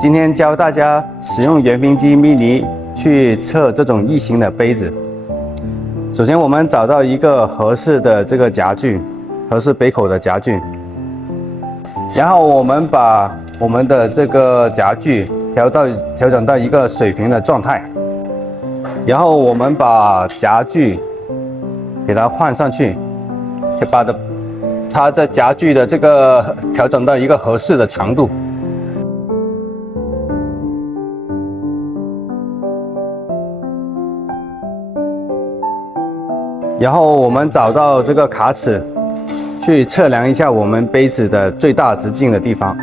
今天教大家使用圆平机 mini 去测这种异形的杯子。首先，我们找到一个合适的这个夹具，合适杯口的夹具。然后我们把我们的这个夹具调整到一个水平的状态。然后我们把夹具给它换上去，就把它的夹具的这个调整到一个合适的长度。然后我们找到这个卡尺，去测量一下我们杯子的最大直径的地方。